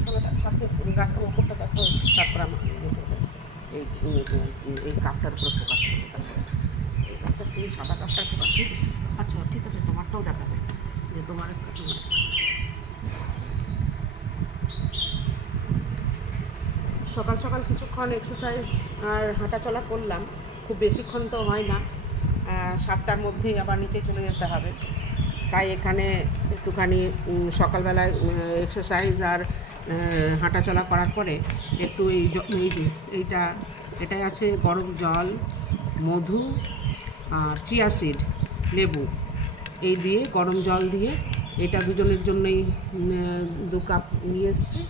গাছপালাটা ছাদে গাছটা ওপরটা দেখো, তারপর আমার এই এই কাপটার উপরে ফোকাস করবো। তাছাড়া এই কাপটার চেয়ে সাদা কাপটার ফোকাসটাই বেশি। আচ্ছা ঠিক আছে, তোমারটাও দেখাবে যে তোমার সকাল সকাল কিছুক্ষণ এক্সারসাইজ আর হাঁটাচলা করলাম, খুব বেশিক্ষণ তো হয় না, 7টার মধ্যেই আবার নিচে চলে যেতে হবে। তাই এখানে একটুখানি সকালবেলায় এক্সারসাইজ আর হাঁটাচলা করার পরে একটু এটাই আছে গরম জল, মধু আর চিয়া সিড, লেবু, এই দিয়ে গরম জল দিয়ে, এটা দুজনের জন্যই 2 কাপ নিয়ে এসছি,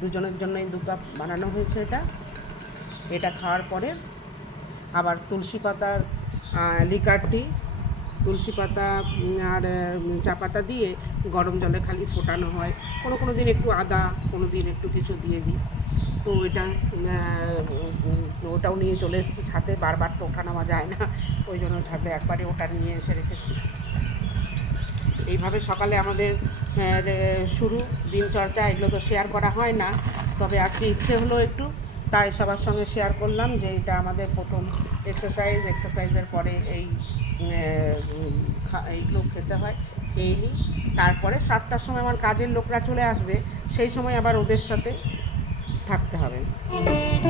দুজনের জন্যই 2 কাপ বানানো হয়েছে। এটা খাওয়ার পরে আবার তুলসী পাতার লিকার টি, তুলসী পাতা আর চা পাতা দিয়ে গরম জলে খালি ফোটানো হয়। কোনো দিন একটু আদা, কোনো দিন একটু কিছু দিয়ে দিই। তো ওটাও নিয়ে চলে এসেছি ছাদে, বারবার তো ওঠা নামা যায় না, ওই জন্য ছাদে একবারে ওটা নিয়ে এসে রেখেছি। এইভাবে সকালে আমাদের শুরু দিনচর্চা। এগুলো তো শেয়ার করা হয় না, তবে আজকে ইচ্ছে হলো একটু, তাই সবার সঙ্গে শেয়ার করলাম যে এটা আমাদের প্রথম এক্সারসাইজের পরে এইগুলো খেতে হয়। খেয়ে নিই, তারপরে 7টার সময় আমার কাজের লোকরা চলে আসবে, সেই সময় আবার ওদের সাথে থাকতে হবে।